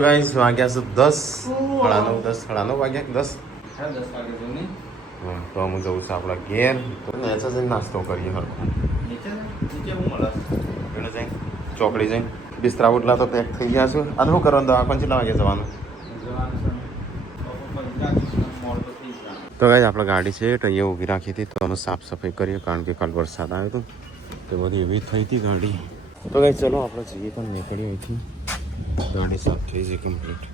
Guys વાગ્યા છે 10 સાડા 9 10 સાડા 9 વાગ્યા કે 10 વાગે જવું નહીં. હા તો હું જવું છું આપણા ઘેર તો નેચે જઈને નાસ્તો કરીએ હરખું નીચે હું મળે એટલે જઈને ચોકડી જઈને બિસ્તરા ઉટલા તો પેક થઈ ગયા છું આ શું કરવાનું દવાખાને કેટલા વાગે જવાનું તો ગાઈસ આપણે ગાડી છે તો અહીંયા ઊભી રાખી હતી તો અમે સાફ સફાઈ કરીએ કારણ કે કાલ વરસાદ આવ્યો હતો તો બધી એવી થઈ હતી ગાડી તો ગાઈસ ચલો આપણે જઈએ પણ નીકળીએ અહીંથી ગાડી સાફ થઈ ગઈ કમ્પ્લીટ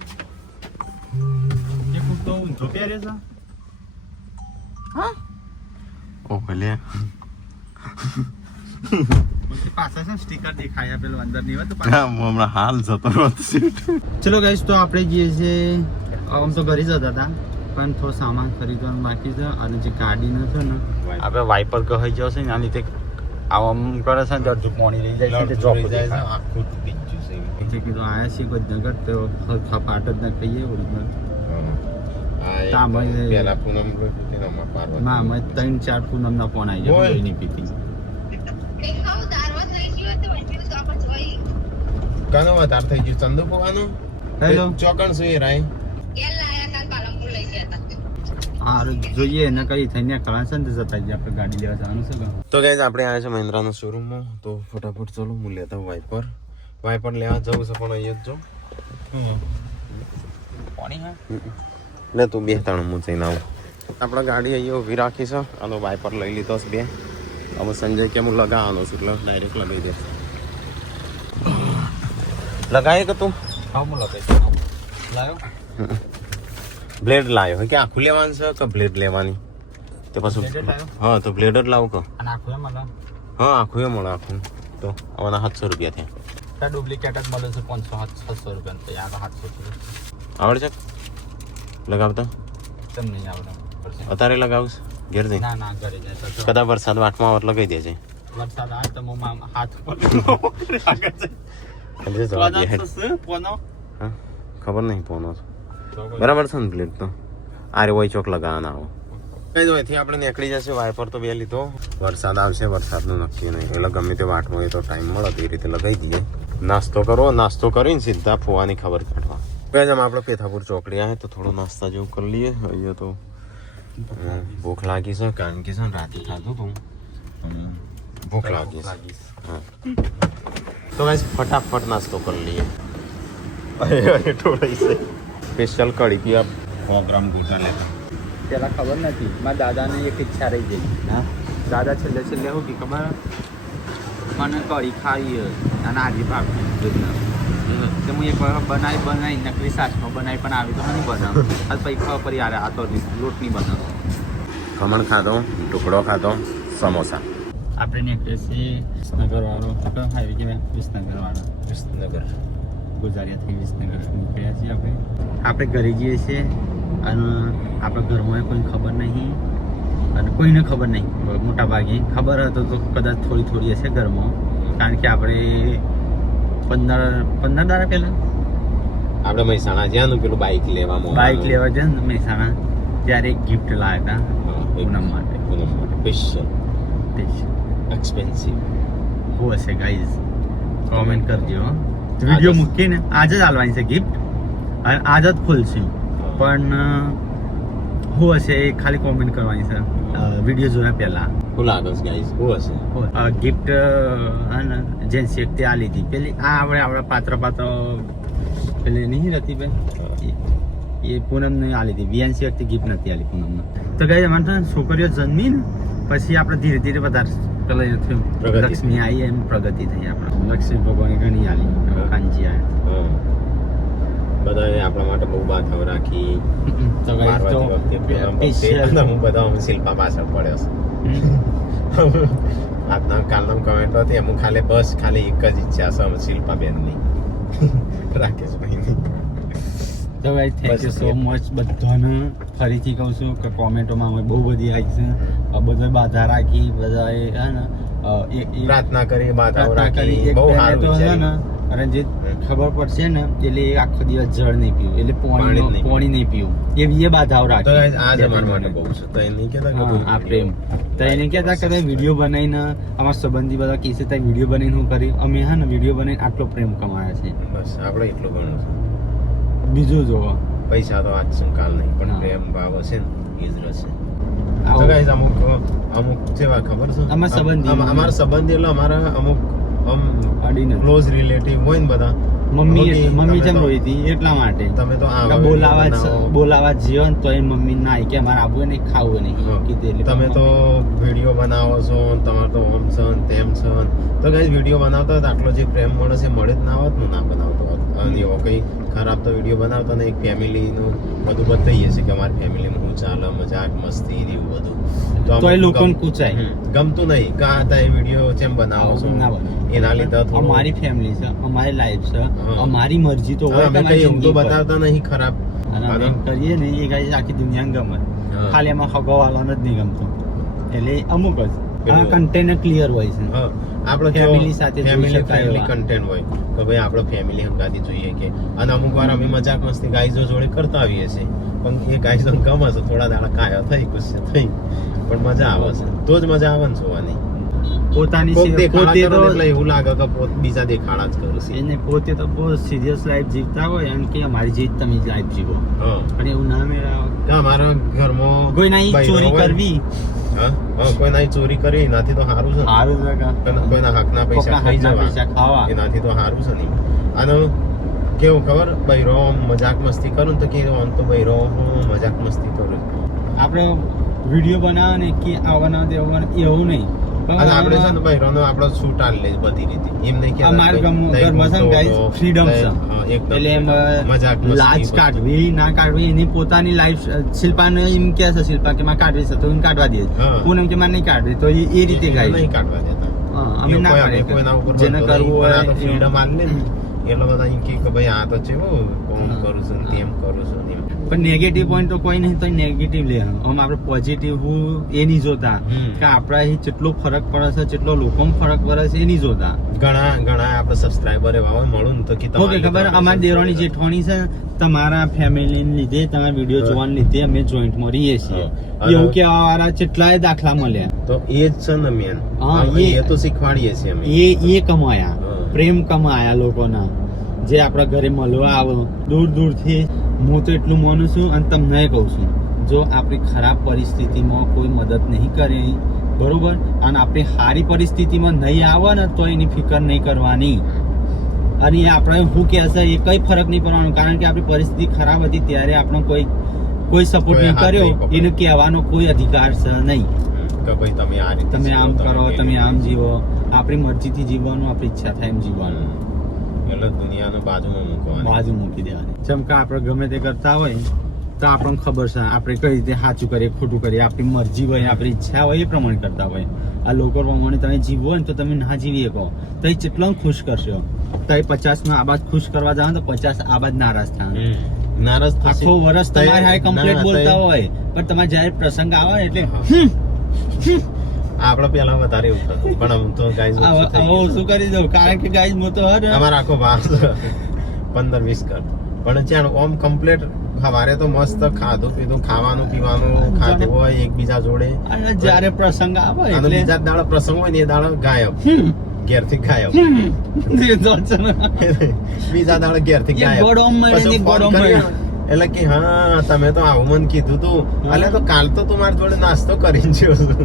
જે કૂદતો ઊંધો પહેરે છે. ઓ ભલે પાછા છે સ્ટીકર દેખાય પેલું અંદર નહીં હોય તો હમણાં હાલ જતો રહ્યો ચલો ગાઈસ તો આપણે જઈએ છે આમ તો ઘરે જતા હતા પણ થોડો સામાન ખરીદવાનું બાકી છે અને જે ગાડી ન છે ને આપણે વાઇપર કહી જશે ને આ રીતે આમ કરે છે ને તો મોણી લઈ જાય છે ચોક જાય છે આખું તૂટી ગયું છે જે કીધું આયા છીએ ગજનગર તો હલકા પાટ જ ના કહીએ ઓરિજિનલ પેલા પૂનમ ના અમે 3-4 પૂનમના ફોન આવી જાય એની પીતી કનો વધાર થઈ ગયું ચંદુ પવાનો હેલો ચોકણ શું એ રાય હા જોઈએ ને કઈ થઈને કળા છે ને જતા જઈએ આપણે ગાડી લેવા જવાનું છે તો ગાઈસ આપણે આવ્યા છે મહિન્દ્રાના શોરૂમમાં તો ફટાફટ ચલો હું લેતા હું વાઇપર લેવા જવું છે પણ અહીંયા જ જો પાણી હા લે તું બે ત્રણ હું જઈને આવું આપણે ગાડી અહીંયા ઊભી રાખી છે આનો વાઇપર લઈ લીધો છે બે હવે સંજય કે હું લગાવવાનો છું એટલે ડાયરેક્ટ લગાવી દે લગાવીએ કે તું હા હું લગાવી લાવ્યો બ્લેડ લાવ્યો કે આખું લેવાનું છે કે બ્લેડ લેવાની તે પાછું હા તો બ્લેડ જ લાવું કે અને આખું એમ મળે હા આખું એ મળે આખું તો આવાના 700 રૂપિયા થયા ત્યાં ડુપ્લિકેટ જ મળે છે 500-600 રૂપિયા તો યાર 700 આવડે છે લગાવતા તેમ નહીં આવડે અત્યારે લગાવશ ઘેર જઈ ના ઘરે જાય તો કદાચ વરસાદ વાટમાં આવત લગાવી દેજે વરસાદ આવે તો હું હાથ હા ખબર નહીં પોનો બરાબર છે ને પ્લેટ તો આરે હોય ચોક લગાવવાના આવો કઈ જોઈથી આપણે નીકળી જશે વાઇપર તો બે લીધો વરસાદ આવશે વરસાદનું નક્કી નહીં એટલે ગમે તે વાટમાં હોય તો ટાઈમ મળે તો એ રીતે લગાવી દઈએ નાસ્તો કરો નાસ્તો કરીને સીધા ફોવાની ખબર કાઢવા કઈ જેમ આપણે પેથાપુર ચોકડી આવે તો થોડો નાસ્તા જેવું કરી લઈએ અહીંયા તો ભૂખ લાગી છે કારણ કે છે ને રાતે ખાધું હતું ભૂખ લાગી હા તો ગાઈસ ફટાફટ નાસ્તો કરી લઈએ સ્પેશિયલ કઢી પીવા 100 ગ્રામ ગોટા લેતા પેલા ખબર નથી મારા દાદાને એક ઈચ્છા રહી ગઈ હા દાદા છેલ્લે શું કે ખબર મને કઢી ખાવી અને આજે ભાવતી દૂધના તો હું એક વાર બનાવી નકલી સાસમાં બનાવી પણ આવી તો નહીં બનાવ આ પછી ખબર પડી યાર આ તો લોટ નહીં બનાવ ખમણ ખાધો ટુકડો ખાધો સમોસા આપણે નીકળીએ છીએ વિસનગરવાળો હાઈવે કહેવાય વિસનગર ગુજારિયાથી વિસનગર નીકળ્યા છીએ આપણે ઘરે જઈએ છીએ અને આપણા ઘરમાં કોઈ ખબર નહીં અને કોઈને ખબર નહીં મોટા ભાગે ખબર હતો તો કદાચ થોડી હશે ઘરમાં કારણ કે આપણે 15 દાડા પહેલાં આપણે મહેસાણા જ્યાં પેલું બાઇક લેવા છે ને મહેસાણા ત્યારે એક ગિફ્ટ લાવ્યા હતા પૂનમ માટે સ્પેશિયલ એક્સપેન્સિવ હું હશે ગાઈઝ કોમેન્ટ કરજો વિડીયો મૂકીને આજે જ હાલવાની છે ગિફ્ટ અને આજ જ ખુલશે પણ હું હશે એ ખાલી કોમેન્ટ કરવાની છે વિડીયો જોયા પહેલા શું લાગે છે ગાઈઝ શું હશે ગિફ્ટ અને જેન્સી એકતે આ લીધી પેલી આપણા પાત્ર પેલી નહીં હતી ભાઈ એ પૂનમને આ લીધી વીએનસી વખતે ગિફ્ટ નથી આલી પૂનમને તો ગાઈઝ અમારે છોકરીઓ જન્મી ને પછી આપણે ધીરે ધીરે વધારે પેલા થયું લક્ષ્મી આવી એમ પ્રગતિ થઈ આપણે લક્ષ્મી ભગવાન ઘણી આલી કાંજી આવ્યા બધાએ આપણા માટે બહુ બાથાઓ રાખી તો હું બધા શિલ્પા પાછળ પડ્યો છું આજના કાલનો કમેન્ટ હતી એમ ખાલી એક જ ઈચ્છા છે અમે શિલ્પા બેનની રાકેશભાઈની તો ભાઈ થેન્ક યુ સો મચ બધાને ફરીથી કહું છું કે કોમેન્ટોમાં અમે બહુ બધી આવી છે બધા બાધા રાખી બધાએ હે ને પ્રાર્થના કરી બાધાઓ રાખી બહુ સારું છે ને અને જે ખબર પડશે ને એટલે આખો દિવસ જળ નહીં પીવું એટલે પાણી નહીં પીવું એ બાધાઓ રાખી આ જમાના માટે બહુ છે તો એને કહેતા આ પ્રેમ તો એને કહેતા કે વિડીયો બનાવીને અમારા સંબંધી બધા કહેશે ત્યાં વિડીયો બનાવીને હું કરી અમે હા ને વિડીયો બનાવીને આટલો પ્રેમ કમાયા છે બસ આપણે એટલું ઘણું છે બીજું જોવો. પૈસા તો આજ શું કાલ નહીં, પણ હા. પ્રેમ ભાવ હશે ને એ જ રહેશે. આવો. તો guys, અમુક જેવા ખબર છે અમારા સંબંધી. અમારા સંબંધી એટલે અમારા અમુક અડીને. ક્લોઝ રિલેટિવ હોય ને બધા, મમ્મી ઓકે, મમ્મી તમે જેમ તો- રોઈ હતી એટલા માટે તમે તો આવા બોલાવા video બનાવો. બોલાવા જીવો ને તો એ મમ્મી ના કે અમારે આવું નહીં ખાવું નહીં હા. કીધું એટલે તમે તો વિડીયો બનાવો છો ને તમારે તો ઓમ છે ને તેમ છે ને. તો કઈ વિડીયો બનાવતા હોય તો આટલો જે પ્રેમ મળે છે મળે જ ના હોત ને ના બનાવતો હોત. અને એવો કઈ ખરાબ તો વિડીયો બનાવતા ને એક ફેમિલીનું બધું બતાવીએ છે કે અમારી ફેમિલીમાં શું ચાલે, મજાક મસ્તી ને એવું બધું. તો એ અમુક લોકોને પૂછાય. ગમતું નહીં કા હતા એ વિડીયો કેમ બનાવો છો, આવું ના બને. એના લીધે થોડું- અમારી ફેમિલી છે, અમારી લાઈફ છે, હા. અમારી મરજી તો હવે હોય અમે તમારી કઈ એવું તો જિંદગી પર. બતાવતા નહીં ખરાબ. અને અમે કરીએ ને એ ગાઈ આખી દુનિયાને ગમે. હા. ખાલી એમાં હગવાલાને જ નહીં ગમતું. એટલે અમુક જ આ પેલું- કન્ટેન્ટ ક્લિયર હોય છે. હા, આપણો Family સાથે જોઈ ફેમિલી શકાય ફ્રેન્ડલી એવા. કન્ટેન્ટ હોય કે ભાઈ આપણો ફેમિલી હંગાથી જોઈએ કે, અને અમુક વાર અમે મજાક મસ્તી ગાઈઝો જોડે કરતા આવીએ છીએ, પણ એ ગાઈઝો ગમે છે, થોડા દાડા કાયો થઈ ગુસ્સે થઈ, પણ મજા આવે છે, તો જ મજા આવે ને જોવાની. પોતાની કોક પોતે દેખાડા કરે તો ને એટલે એવું લાગે કે બીજા દેખાડા જ કરું છું. એને પોતે તો બહુ સિરિયસ લાઈફ જીવતા હોય એમ કે અમારી જીત તમે લાઈફ જીવો, હા, પણ એવું ના મેળાવે. કે અમારા ઘરમાં કોઈ ના બૈરો ચોરી હોય. કરવી હા, હા, કોઈના ચોરી કરી એનાથી તો સારું છે ને. સારું છે કાં? કોઈના હકના પૈસા કોકના ખાઈ હાથના જવા પૈસા ખાવા. એનાથી તો સારું છે નહીં. અને કેવું ખબર, બૈરો આમ મજાક મસ્તી કરું ને તો કે આમ તો બૈરો હું મજાક મસ્તી કરું. આપણે વિડીયો બનાવે ને કે આવવાના દેવાના એવું નહીં. અને આપણે છે ને બૈરોનો આપણો છૂટ આલી લે બધી રીતે, એમ નહીં કે અમારા ઘરમાં છે ને guys, freedom છે. એટલે એમ મજાક મસ્તી લાજ બધું. કાઢવી ના કાઢવી એની પોતાની લાઈફ. શિલ્પાને એમ કે છે શિલ્પા કે મારે કાઢવી છે તો એમ કાઢવા દે. હા. પૂનમ કે મારે નહીં કાઢવી તો એ રીતે એને ગાય. નહીં કાઢવા દેતા. અમે એવું ના કોઈ કાઢીએ. કોઈના ઉપર જેને બંધો નહીં, કરવું પણ આ તો હોય freedom આલી લે ને, એટલે બધા એમ કે ભાઈ આ તો ચેવું કોમ હા. કરું છું ને તેમ કરું છું ને એમ. પણ નેગેટિવ પોઈન્ટ તો કોઈ નહીં, તો નેગેટિવ લે. આમ આપણે પોઝિટિવ હું એ નહીં જોતા હમ. કે આપણા અહીં જેટલો ફરક પડે છે જેટલો લોકોમાં ફરક પડે છે એ નહીં જોતા. ઘણા આપણે સબસ્ક્રાઇબર એવા હોય મળું ને તો કે ઓકે ખબર અમારી દેરોની જેઠવાણી છે તમારા ફેમિલી લીધે તમારા વિડીયો જોવાને લીધે અમે જોઈન્ટમાં રહીએ છીએ. હા. એવું કેવા વાળા કેટલાય દાખલા મળ્યા. તો એ જ છે ને મેન. હા, એ તો શીખવાડીએ છીએ અમે. એ કમાયા, હા. પ્રેમ કમાયા લોકોના, જે આપણા ઘરે મળવા આવે દૂર દૂરથી. હું તો એટલું માનું છું અને તમને કહું છું, જો આપણી ખરાબ પરિસ્થિતિમાં કોઈ મદદ નહીં કરે બરોબર, અને આપણી સારી પરિસ્થિતિમાં નહીં આવે ને તો એની ફિકર નહીં કરવાની. અને એ આપણે શું કહે છે એ કઈ ફરક નહીં પડવાનો, કારણ કે આપણી પરિસ્થિતિ ખરાબ હતી ત્યારે આપણો કોઈ સપોર્ટ કોઈ નહીં હાથ કર્યો. નહીં પકડ્યો. એને કહેવાનો કોઈ અધિકાર છે નહીં. કે ભાઈ તમે આ રીતે તમે જીવો, આમ કરો, પેલી તમે આમ રીતે જીવો. આપણી મરજીથી જીવવાનું, આપણી ઈચ્છા થાય એમ જીવવાનું. એટલે દુનિયાને બાજુમાં મૂકવાની. બાજુ મૂકી દેવાની. જેમ કે આપણે ગમે તે કરતા હોય તો આપણને ખબર છે આપણે કઈ રીતે સાચું કરીએ ખોટું કરીએ, આપણી મરજી હોય આપણી ઈચ્છા હોય એ પ્રમાણે કરતા હોય. આ લોકો પ્રમાણે તમે જીવો હોય ને તો તમે ના જીવી શકો તો એ કેટલો ખુશ કરશો. તો એ 50 નો આબાદ ખુશ કરવા જાવ તો 50 આબાદ નારાજ થાય. નારાજ થશે. આખો વર્ષ તમારે હાય કમ્પ્લીટ ના, બોલતા હોય પણ તમારે જ્યારે પ્રસંગ આવે ને એટલે હા. આપણે પેલા વધારે એવું થતું, પણ આમ તો ગાઈઝ હવે ઓછું કરી દઉં, કારણ કે ગાઈઝ હું તો હર અમારો આખો વાસ 15-20 કર, પણ ચાલો ઓમ કમ્પ્લીટ સવારે તો મસ્ત ખાધું પીધું, ખાવાનું પીવાનું ખાધું હોય એકબીજા જોડે. અને જ્યારે પ્રસંગ આવે અને એટલે બીજા દાડો પ્રસંગ હોય ને એ દાડો ગાયબ, ઘેરથી ગાયબ. બીજા દાડે ઘેરથી એક ગાયબ. ગોળો મળે ને પછી એક ફોન ગોળો કરીએ મળે. એટલે કે હા તમે તો આવું મને કીધું તું, એટલે તો કાલ તો તું મારી જોડે નાસ્તો કરીને જ્યો છું.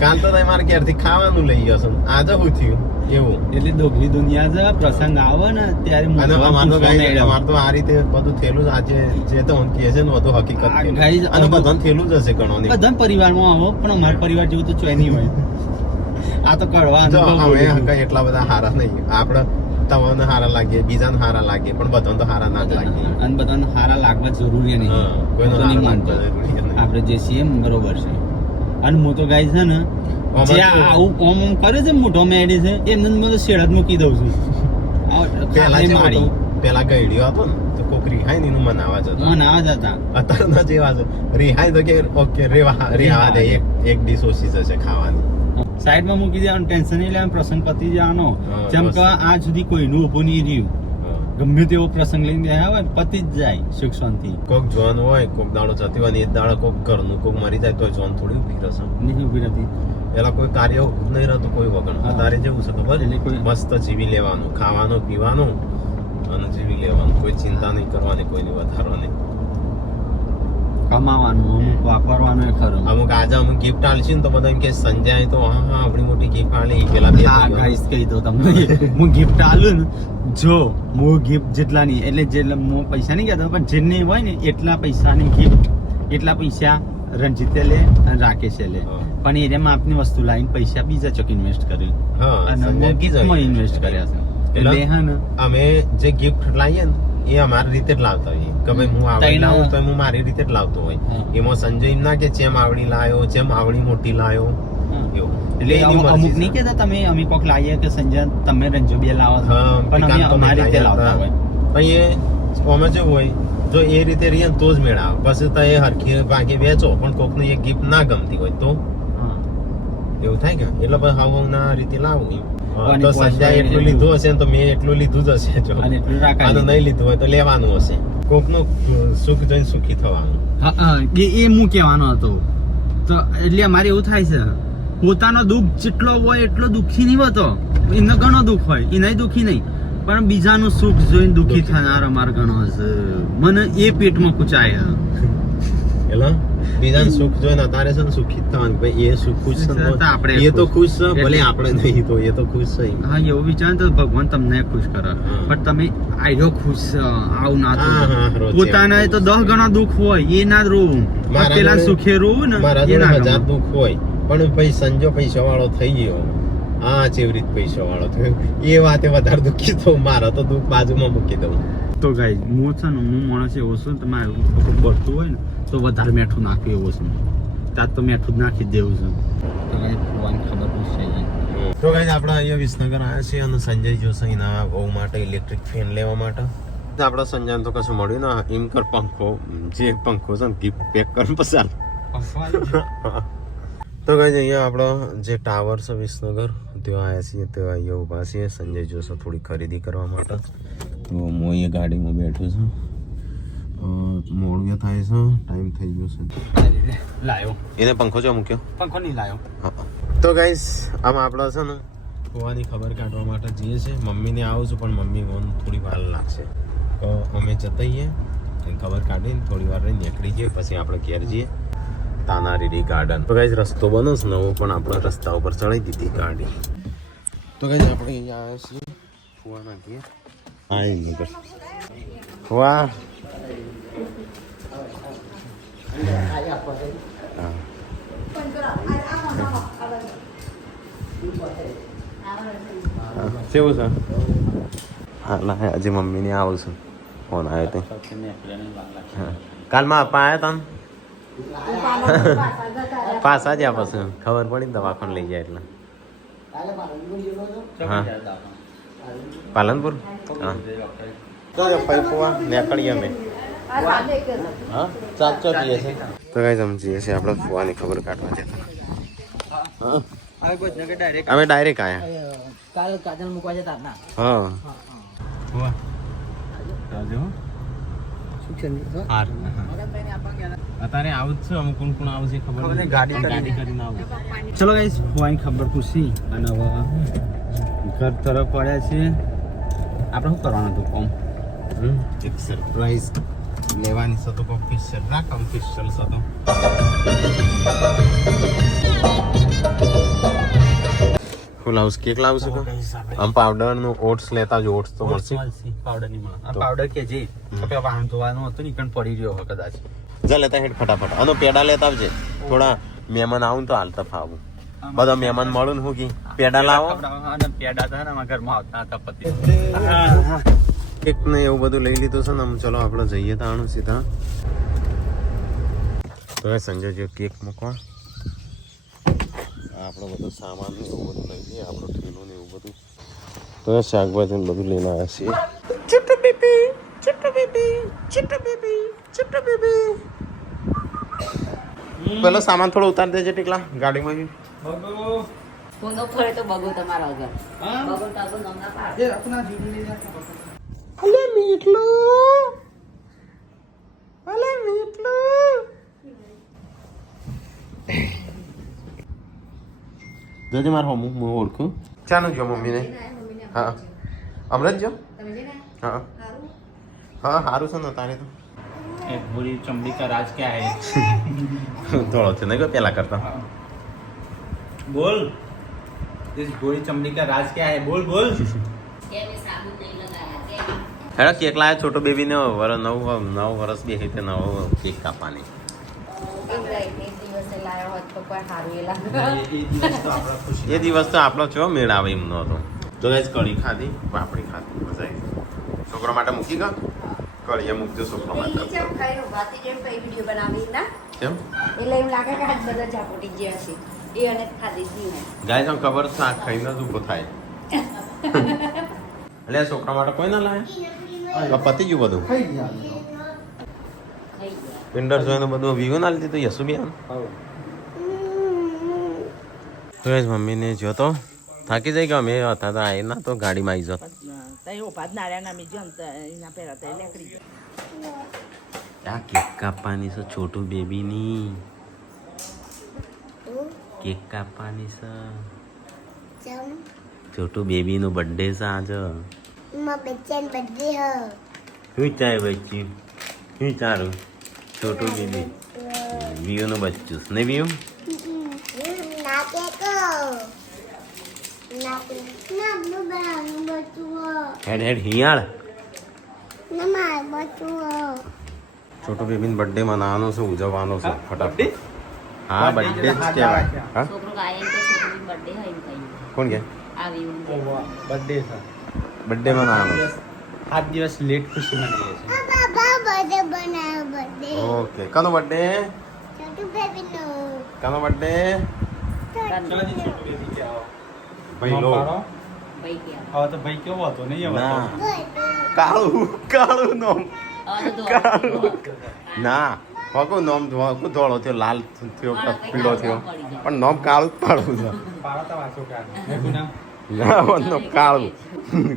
કાલ તો તમે મારા ઘેરથી ખાવાનું લઈ ગયો છો, આજે શું થયું એવું. એટલે દોગલી દુનિયા છે. પ્રસંગ આવે ને ત્યારે અને મોઢું અમાર તો પૂછવા guys, માંડ્યા. અમાર તો આ રીતે બધું થયેલું જ. આજે જે તો હું કહે છે ને બધું હકીકત આ થયેલું. guys, અને બધાને થયેલું જ હશે ઘણો ને. બધા પરિવારમાં આવો પણ અમારા પરિવાર જેવું તો ચોય નહીં હોય. આ તો કડવા જો અનુભવ અમે બોલું. હંકા એટલા બધા હારા નહીં. આપણે તમને હારા લાગીએ, બીજાને હારા લાગીએ, પણ બધાને તો હારા ના જ લાગીએ. અને બધાને હારા લાગવા જરૂરી નહીં. હા, કોઈનો હું તો નહીં હારા માનતો. લાગવા જરૂરી નથી. આપણે જે છીએ એમ બરોબર છે. અને હું તો ગાય છે ને આમાં જે કેવું? આવું ઓમ ઓમ કરે છે મોઢો મેળી છે એમને હું તો શેડ જ મૂકી દઉં છું. પેલા ખાલી જેવું માળી. હતું, પેલા ગઈડ્યો હતો ને તો કોક રિહાઈ ને એનું મનાવા જતો. મને આવા જ હતા. અત્યારના જેવા છે, રિહાઈ તો કે ઓકે રેવા દે, એક ડીશ ઓછી જશે ખાવાની. સાઈડમાં મૂકી દેવાનું, ટેન્શન નહીં લેવાનું, પ્રસંગ પતી જવાનો. હા, જેમ બસ. કે આજ સુધી કોઈનું ઊભું નહીં રહ્યું. હા. ગમે તેવો પ્રસંગ લઈને બેઠા હોય પતી જ જાય સુખ શાંતિ. કોક જોન હોય, કોક દાડો જતી હોય ને એ દાડો કોક ઘરનું કોક મરી જાય તો જોન થોડી ઉભી રહેશે. નહીં ઊભી રહેતી. પેલા કોઈ કાર્ય નહીં રહેતું કોઈ વગર. હા. અત્યારે જેવું છે ખબર, એટલે કોઈ- મસ્ત જીવી લેવાનું, ખાવાનું પીવાનું લેવાનું જીવી લેવાનું, કોઈ ચિંતા નહીં કરવાની, કોઈની વધારવાની. કમાવાનું અમુક વાપરવાનું એ ખરું. અમુક આજે અમુક ગિફ્ટ આલશે ને તો બધા એમ કે સંજય તો હા હા આપણી મોટી ગિફ્ટ આલી પેલા બે હા ગાઈસ કહી દો તમને હું ગિફ્ટ આલું ને જો હું ગિફ્ટ જેટલાની એટલે હું પૈસા નહીં કહેતો પણ જેટલી હોય ને એટલા પૈસાની ગિફ્ટ એટલા પૈસા રંજીતે લે અને રાકેશે લે પણ એને માપની વસ્તુ લાવીને પૈસા બીજા ચોક ઇન્વેસ્ટ કરે હા અને સંજય ગિફ્ટમાં ઇન્વેસ્ટ કર્યા છે એટલે હે ને અમે જે ગિફ્ટ લાવીએ ને એ અમારી રીતે જ લાવતા હોઈએ કે ભાઈ હું આવડી લાવું તો હું મારી રીતે જ લાવતો હોય. એમાં સંજય એમ ના કે જેમ આવડી લાયો જેમ આવડી મોટી લાયો એવું. એટલે અમુક નહીં કહેતા તમે અમે કોક લાવીએ કે સંજય તમે રંજો બે લાવો છો પણ અમે અમારી રીતે લાવતા હોય. પણ એ અમે જેવું હોય જો એ રીતે રહીએ તો જ મેળા પછી તો એ હરખી ભાગે વેચો પણ કોકને એ ગિફ્ટ ના ગમતી હોય તો એવું થાય કે એટલે પછી હાવ ના રીતે લાવું એમ. તો સંજય એટલું લીધું હશે ને તો મેં એટલું લીધું જ હશે જો અને એટલું રાખાય આનું નહીં લીધું હોય તો લેવાનું હશે. કોકનું સુખ જોઈને સુખી થવાનું. હા એ હું કહેવાનો હતો તો એટલે અમારે એવું થાય છે પોતાનો દુઃખ જેટલો હોય એટલો દુઃખી નહીં હોતો. એનો ઘણો દુઃખ હોય એ નહીં દુઃખી નહીં પણ બીજાનું સુખ જોઈને દુઃખી થનાર અમાર ઘણો છે. મને એ પેટમાં કુચાય એટલે બીજાનું સુખ જોઈને અત્યારે છે ને સુખી જ થવાનું. ભાઈ એ સુખ ખુશ છે તો આપણે એ તો ખુશ છે ભલે આપણે નહીં તો એ તો ખુશ છે. હા એવું વિચાર તો ભગવાન તમને ખુશ કરે પણ તમે આયરો ખુશ છે આવું ના થવું. પોતાના તો 10 ગણા દુઃખ હોય એ ના રોવું પેલા સુખે રોવું ને મારા એ ના જોડે 1000 દુઃખ હોય પણ ભાઈ સંજો પૈસા વાળો થઈ ગયો હા ચેવરી પૈસા વાળો થયો એ વાતે વધારે દુઃખી થયું. મારા તો દુઃખ બાજુમાં મૂકી દઉં. તો ગાઈસ હું છે ને હું માણસ એવો છું ને તમારે બળતું હોય ને તો વધારે મીઠું નાખ્યું એવો છું. ત્યાં તો મીઠું જ નાખી જ દેવું છે. તો ગાઈસ ભગવાન ખબર પૂછશે. તો ગાઈસ આપણે અહીંયા વિસનગર આવ્યા છીએ અને સંજય જોશે એના વહુ માટે ઇલેક્ટ્રિક ફેન લેવા માટે. આપણે સંજયને તો કશું મળ્યું ને એમ કર પંખો જે પંખો છે ને ગિફ્ટ પેક કરીને પસાર. તો ગાઈસ અહીંયા આપણો જે ટાવર છે વિસનગર ત્યાં આવ્યા છીએ તો અહીંયા ઊભા છીએ. સંજય જોશે થોડી ખરીદી કરવા માટે તો હું અહીંયા ગાડીમાં બેઠો છું. મોડું થાય છે ટાઈમ થઈ ગયો છે. લાયો એને પંખો જો મૂક્યો પંખો નહીં લાયો. તો ગાઈસ આમાં આપણે છે ને કુવાની ખબર કાઢવા માટે જઈએ છીએ. મમ્મીને આવું છું પણ મમ્મી મને થોડી વાર લાગશે તો અમે જતા જઈએ ખબર કાઢીને થોડી વાર રહીને નીકળી જઈએ પછી આપણે ઘેર જઈએ તાનારીરી ગાર્ડન. તો ગાઈસ રસ્તો બનો છે નવો પણ આપણે રસ્તા ઉપર ચડાવી દીધી ગાડી. તો ગાઈસ આપણે અહીંયા આવ્યા છીએ ફુવાના ઘેર. હા નગર ફુવા કેવું છે હા ના હજી મમ્મીને આવું છું ફોન આવ્યો તે કાલમાં આપા આવ્યા તને પાછા જ પછી ખબર પડી ને દવાખાને લઈ જાય એટલે હા પાલનપુર હા તો પૈપુઆ નીકળીએ અમે હા ચાલ પીએ છે તો કઈ સમજીએ છીએ આપણે ફુવાની ખબર કાઢવા જતા હા અમે ડાયરેક્ટ આયા કાલ કાજલ મૂકવા જતા ના હા ફુવા આવજો અત્યારે આવું જ છે અમુક કોણ કોણ આવશે ખબર નહીં. ગાડી કરીને આવું. ચલો ગાઈસ ફુવાની ખબર પૂછી અને હવે ઘર તરફ પડ્યા છે. આપણે શું કરવાનું હતું કોમ એક સરપ્રાઈઝ લેવાની છે તો ઓફિશિયલ રાખ ઓફિશિયલ છે તો હું લાવું કેક લાવું છું આમ પાવડર નું ઓટ્સ લેતા જો ઓટ્સ તો મળશે પાવડર ની મળે. આ પાવડર કે જે આપણે વાહન ધોવાનું હતું ને કણ પડી રહ્યો હોય કદાચ. જા લેતા હેડ ફટાફટ આનો પેડા લેતા આવજે થોડા મહેમાન આવું તો હાલતા ફાવું બધા મહેમાન મળું ને હું કી પેડા લાવો પેડા હતા ને અમારા ઘરમાં આવતા હતા પતિ. કેક ને એવું બધું લઈ લીધું છે ને આમ ચલો આપણે જઈએ તાણું સીધા. તો સંજય જો કેક મૂકવા આપણો બધો સામાન ને એવું બધું લઈ લઈએ આપણું ઠેલું ને એવું બધું. તો શાકભાજી ને બધું લઈને આવ્યા છીએ. પેલો સામાન થોડો ઉતાર દેજે ટીકલા ગાડીમાં. કોનો ફરે તો બગો તમારા આગળ બગો તાગો નમના પાડ અલે મીઠલું અલે મીઠલું જોજે માર હમું હું ઓળખું ચાલો જો મમ્મીને હા અમરત જો હા હા સારું છે ને તારે તો एक बुरी चमड़ी का राज क्या है થોડો છે નહીં પેલા કરતા बोल इस बुरी चमड़ी का राज क्या है बोल बोल કે મેં સાબુ નહીં લગાયા કે હેડો કેક લાવ્યો છોટો બેબી ને નવ વર્ષ બે રીતે નવો કેક કાપવાની દિવસે લાયો હોત તો કોઈ સારું એ લાગે ये दिवस तो आपका खुशी એ દિવસ તો આપણો ચો મેળ આવે એમ નહોતો તો ગાઈસ કઢી ખાધી પાપડી ખાધી મજા આવી છોકરા માટે મૂકી ગયો કઢીએ મૂકજો છોકરા માટે કેમ એટલે એમ લાગે કે આજ બધા ઝાપટી ગયા છે એ અને ખાધી જ નહીં ગાઈસ આમ ખબર છે આ ખાઈને જ ઊભો થાય એટલે છોકરા માટે કોઈ ના લાવે પતી ગયું બધું खाई दिया ખાઈ ગયા પિંડર જોઈને બધું વીગો ના લીધી તો યસુ બી આમ તો ગાઈસ મમ્મીને જો તો થાકી જાય કે અમે હતા તો આ ના તો ગાડીમાં આવી જાત તઈ ઉભા જ નાર્યા અમે જો એના પહેલા તઈ લેકડી આ કેક કાપવાની છે છોટું બેબીની કેક કાપવાની છે છોટું બેબીનો બર્થડે છે આજે શું ચાય બચ્ચું શું ચારું છોટું બેબી વિયુનું બચ્ચું ને વિયુ હેડ હેડ હિયાળ છોટું બેબીનો બર્થડે મનાવવાનો છે ઉજવવાનો છે ફટાફટ હા બર્થડે જ કહેવાય હા છોકરો ગાય તો છોકરી બર્થડે હોય ને કઈ કોણ કે આવી बर्थडे था બર્થડે મનાવવાનો છે 8 દિવસ लेट खुशी मनाई है ઓકે કનો બર્થડે કનો બર્થડે चलो जी छोटू बेबी के आओ ભાઈ લો ભાઈ કે हाँ तो भाई क्यों बात हो नहीं है ના बताओ કાળું કાળું નોમ આ તો ના હકો નોમ હકો ધોળો થયો લાલ થયો પીળો થયો પણ નોમ કાળું જ પાડવું છે पारा था वासो का देखो ना ના નોમ કાળું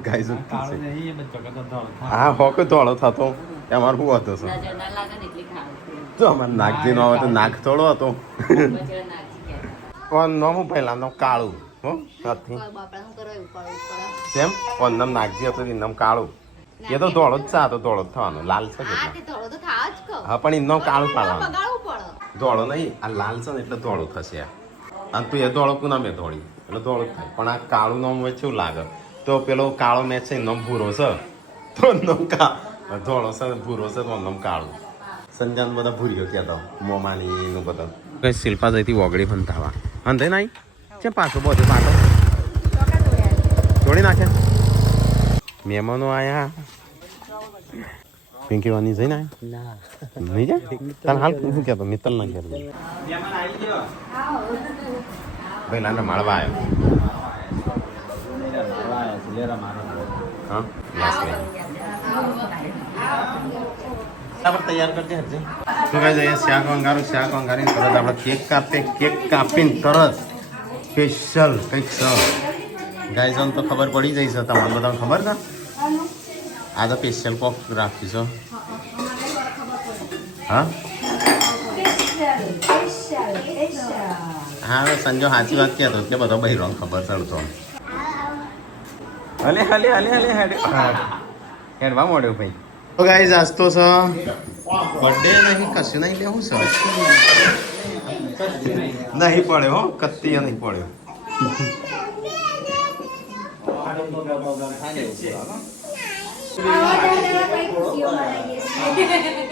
ગાઈસ कालो नहीं है बच्चों का तो दौड़ था હા હકો ધોળો થતો અમાર શું હતો છે નજર ના લાગે ને એટલે ખાવું તો અમાર નાગજી નો આવે તો નાગ થોડો હતો બચડા નાખી ગયા પણ નોમ પહેલા નોમ કાળું હો નથી બાપડા શું કરો એવું કરો કેમ પણ નામ નાગજી હતો એ નામ કાળું એ તો ધોળો જ છે આ તો ધોળો જ થવાનો લાલ છે હા કેટલો તે થોડો તો થાવ જ કહો હા પણ એમ કાળું પાડવાનું બગાડવું પડે ધોળો નહીં આ લાલ છે ને એટલે ધોળું થશે આ અને તું એ ધોળો કુ નામે ધોળી એટલે ધોળું જ થાય પણ આ કાળું નામ હોય શું લાગે તો પેલો કાળો મેચ છે નામ ભૂરો છે તો નામ ધોળો છે ભૂરો છે તો નામ કાળું સંજાન બધા ભૂર્યો કહેતો મોમાની નું બધા કઈ શિલ્પા જઈતી વગડી પણ થાવા અંધે નાઈ કેમ પાછો બધો પાટો તોડી નાખે મહેમાનો આયા પિંકી વાની જઈને આયા નહીં જાય તને હાલ શું કહેતો મિત્તલ ના કહેતો मेहमान आई गयो ભાઈ લાંડા માળવા આવ્યો लेरा मारो હા યસ બરાબર તૈયાર કરજે હરજે તો ગાઈસ અહીંયા શાક વંગારીને તરત આપણે કેક કાપીને તરત સ્પેશિયલ કંઈક છે ગાઈસ આમ તો ખબર પડી જઈ છે તમને બધાને ખબર છે આ તો સ્પેશિયલ કોક રાખ્યું છે હા હા હવે સંજો સાચી વાત કહેતો એટલે બધો બહેરો ખબર ચડતો હલે હલે હલે હલે હેડ હેડવા મોડ્યો ભાઈ તો ગાઈઝ આજ તો છે બર્થડે નહીં કશું નહીં લેવું છે નહીં પડ્યો હો કત્તી નહીં પડ્યો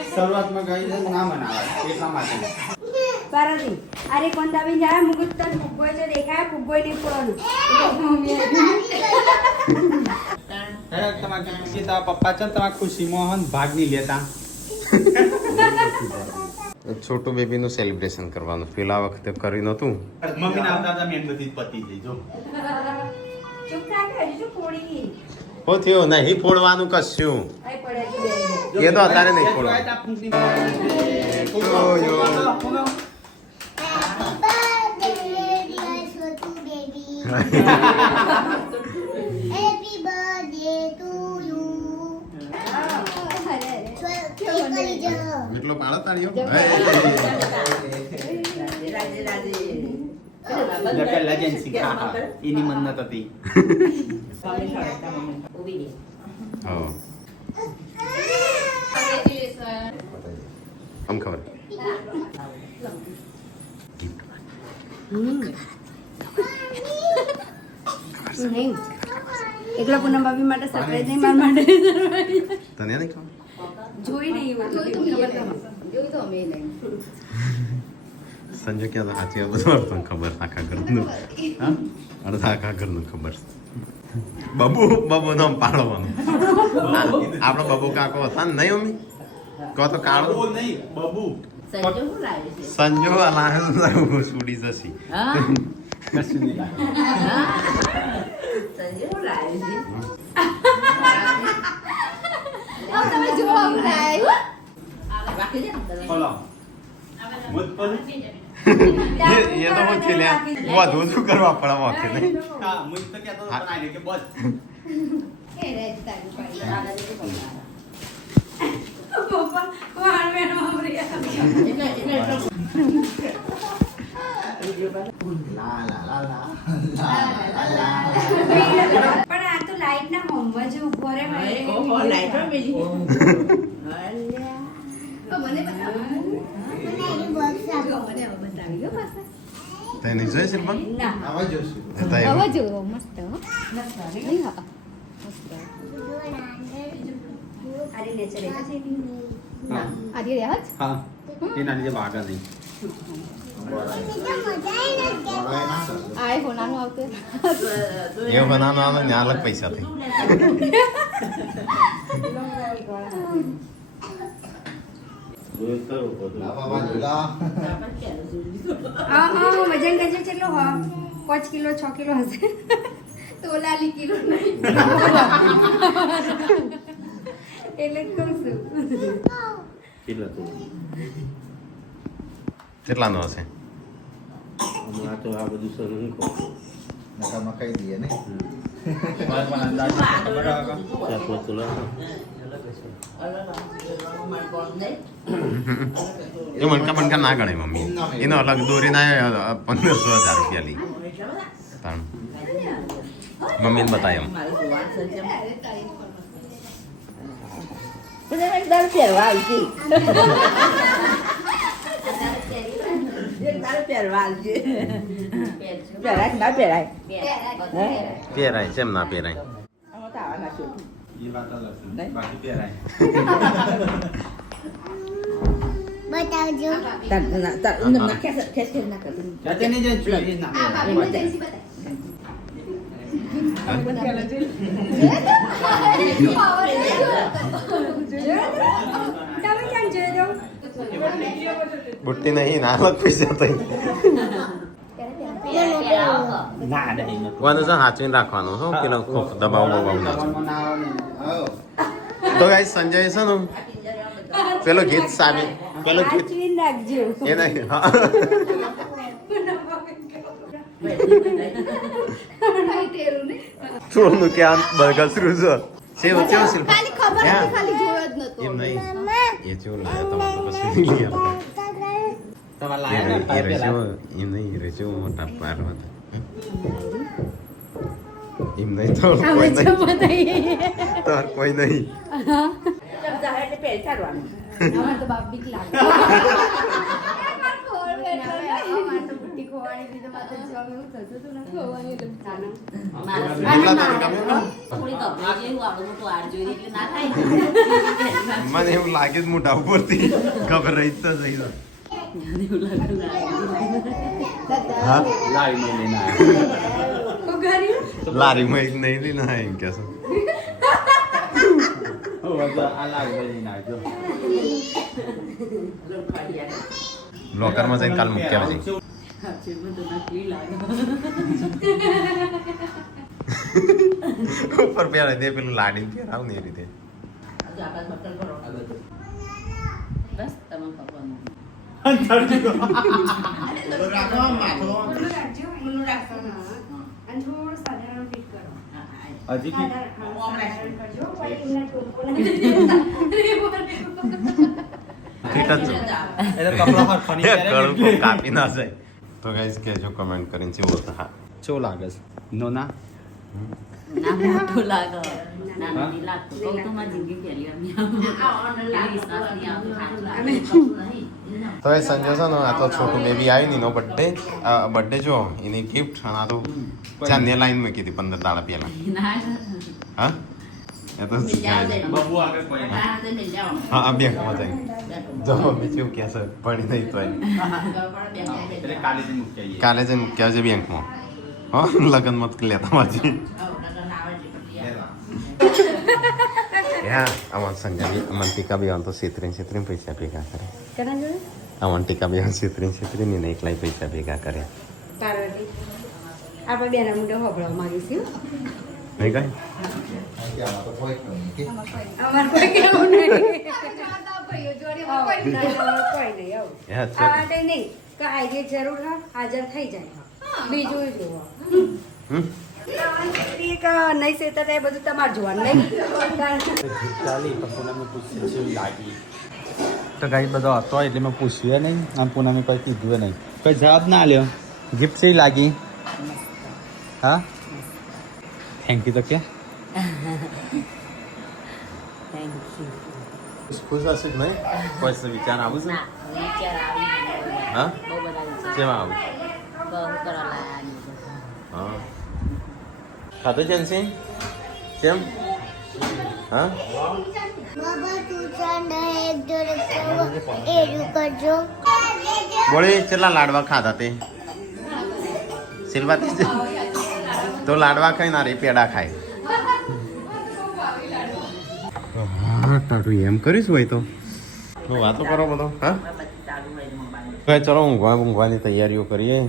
શરૂઆતમાં ગઈ ના મનાવાય એટલા માટે પાર્વતી અરે કોણ દાબી જાય મુકુત તન ફુગ્ગોય છે દેખાય ફુગ્ગોય નહીં પડવાનું તમારે સીતા પપ્પા છે તમારે ખુશી મોહન ભાગ નહીં લેતા છોટું બેબીનું સેલિબ્રેશન કરવાનું પેલા વખતે કરી નહોતું મમ્મી ના આવતા મેમબતી પતી જઈ જો ચૂપ થાક હજુ ફોડી હો થયો નહીં ફોડવાનું કશું આઈ પડે છે બે એ તો અત્યારે નહીં ફોડવાનું Happy birthday to you. એટલો પાડો તાળીઓ રાજે રાજે પેલા જેન શીખા એની મન્નત હતી ઉભી રહી હા આમ ખબર નહીં એકલા પૂનમ ભાભી માટે સરપ્રાઈઝ નહીં મારા માટે તને નહીં ખબર જોઈ નહીં જોયું તો અમે નહીં સંજય ક્યાં સાચી બધું અર્થમાં ખબર આખા ઘરનું હા અડધા આખા ઘરનું ખબર બબુ બબુ નામ પાડવાનું આપણો બબુ કાકો હતા ને નહીં મમ્મી કહો તો કાળો સંજુ શું લાવે છે સંજો અલાહ સુડી જશી હા કશું નહીં લાગે. સંજુ શું લાવે છે તમે જોવા લાવ્યો બાકી છે ને તમે? બોલો. મુજ પર. એ તો હું છે લ્યા વધુ શું કરવા પડે વાંકે નહીં હા, મુજ તો કહેતો હતો પણ આને કે બસ. પપ્પા વાળ મેનો વાપર્યા પણ આ તો લાઈટ ના હોમમાં જે ઉભો રહે ઓહો, લાઈટ પણ મેલી. અલ્યા. મને બતાવો. જો, મને હવે બતાવી ગયો પાછા. તે નહીં જોઈ શિલ્પા ના આવા જોશું. હતા એવું જો મસ્ત હો. નહીં હા. અરે નેચર એક જ હા. આજે રહ્યા જ? હા. એના લીધે વાગા નહીં. આય હોનાનું આવતું. એવું બનાવવાનું આવે ને અલગ પૈસા થઈ વજન ગજે કેટલો હો 5 કિલો 6 કિલો હશે તોલાલી કિલો નહીં એટલે કહું છું કેટલા તો કેટલાનો હશે હમણાં તો આ બધું સર હું કહું નકામાં કહી દઈએ ને મારે પણ અંદાજ ખબર આવે ચાર પાંચ તોલા એ મણકા મણકા ના ગણે મમ્મી એનો અલગ દોરી ના 1500 રૂપિયા લઈ તાણ મમ્મીને બતાય એમ દર પહેરવા આવશે. તારે પહેરવા આવશે. પહેરાય કે ના પહેરાય? પહેરાય છે એમ ના પહેરાય આમાં તો આવવાના છું. એ વાત અલગ છે બાકી પહેરાય બતાવજો ખેંચ ના કરતું. જાતે નહીં જાય ચોરી ના તમે ક્યાં જોયો બુટ્ટી નહીં ના અલગ પૈસા થઈ ના નહીં વાંધો છે હાચવીને રાખવાનું શું પેલો ખોખ દબાવ બબાવ ના ના આવે ને તો ગાઈસ સંજય છે ને પેલો ગીત સાબિત પેલો ગીત સાચવીને રાખજો એ નહીં હા થોડું કે આમ બરગસરું છે સેવ સેવ શિલ્પ ખાલી ખબર હતી, ખાલી જોયો જ નતો. એમ નહીં એ જેવું લાયા તમારે તો કશું નહીં લઈ આવતા તમારે એ લાયા રે- એ ને રેશો એમ નહીં એ રેશો મોટા પાર હતા એમ નહીં તો કોઈ નહીં તાર કોઈ નહીં ચમચા હોય એટલે પહેરી કાઢવાનું. અમાર તો બાપ બીક લાગે અમાર તો બુટ્ટી ખોવાડી દીધો મારે તો જમ એવું થતું હતું ને ખોવાની એટલે ચાના એટલા તને ગમે ને? થોડી ગભરાઈ જેવું આવડું મોટું હાર જોઈ એટલે ના થાય. મને એવું લાગે જ મોટા ઉપરથી ખબર રહી જ તો જઈ તો. હા લાવી નહીં લઈને આવ્યા ઉઘારી લારીમાં એક નહીં લઈને આયા એમ કે છે આ લાવી લઈને આવ્યો લોકરમાં જઈને કાલ મૂકી આવજે ઉપર પહેરે દે પેલું લાડીને પહેરાવ ને એ રીતે હજુ આકાશ બટન ભરો. બસ તમે ખબર ઊંડું રાખજો ઊંડું રાખો હા અને થોડું સાધારણ ફિટ કરો હજી કે સાધારણ કરજો પછી એમના ટોપોને ફિટ જ છે એટલે કપડા પર ફની એ ગળું કોઈ કાપી ના જાય તો ગાઈસ કહેજો કમેન્ટ કરીને કેવો હતો હા ચો લાગે છે નો ના ના મોટું લાગે ના નથી લાગતું કહું તો મારી જિંદગી પહેલી વાર નહીં આવું. વિશ્વાસ નહીં આવતો સાચું. તો એ સંજય છે ને આ તો છોટું બેબી આવ્યું ને એનો બર્થડે જો એની ગિફ્ટ અને આ તો ચાંદની લાઈન મૂકી હતી 15 દાડા પહેલા. ના હા એ તો શીખાય. બબુ આગળ કોઈ નહીં. હા આ બેંકમાં જાય જો બીજું કે છે ભણી નહીં તો એટલે કાલે જ મૂકી આવીએ. કાલે જઈને મૂકી આવજે બેંકમાં હો લગન મત લેતા પાછી હા અમાર સંજય અમન ટીકા બી તો છેતરીને પૈસા ભેગા કરે અમન ટીકા બી છેતરીને ને એકલાય પૈસા ભેગા કરે પાર્વતી આપણે બેના મુંડે હોબળવા માંગીશું નહીં કઈ આમાં તો કોઈ જ નહીં કે અમાર કોઈ કેવું નહીં ભાઈઓ જોડીમાં કોઈ નહીં કોઈ નહીં આવું એ હા, છે. આ માટે નહીં કે આજે જરૂર હા હાજર થઈ જાય બીજું જુઓ હમ? એક નહીં સેતા એ બધું તમારે જોવાનું નહીં ચાલી પણ પૂનમે પૂછ્યું છે એવું લાગી તો કઈ બધો હતો એટલે મેં પૂછ્યું નહીં આમ પૂનમે કોઈ કીધું નહીં કોઈ જવાબ ના આલ્યો ગિફ્ટ છે લાગી હા થેન્ક યુ તો કે થેન્ક યુ. ખુશ હશે કે નહીં કોઈ વિચાર આવું છે ના વિચાર આવી હા બહુ બધા વિચાર કેમ આવું બહુ કરવા લાયા હા ખાધું જેન્સી કેમ હા બાબા તું ચાંદા એક જોડે એરું કરજો બોળી કેટલા લાડવા ખાધા તે સિલવાતી તો લાડવા ખાઈ ના રે પેડા ખાય તારું એમ કરીશ હોય તો વાતો કરો બધો હા બધું ચાલુ હોય મોબાઈલ. ચલો ઊંઘવાની તૈયારીઓ કરીએ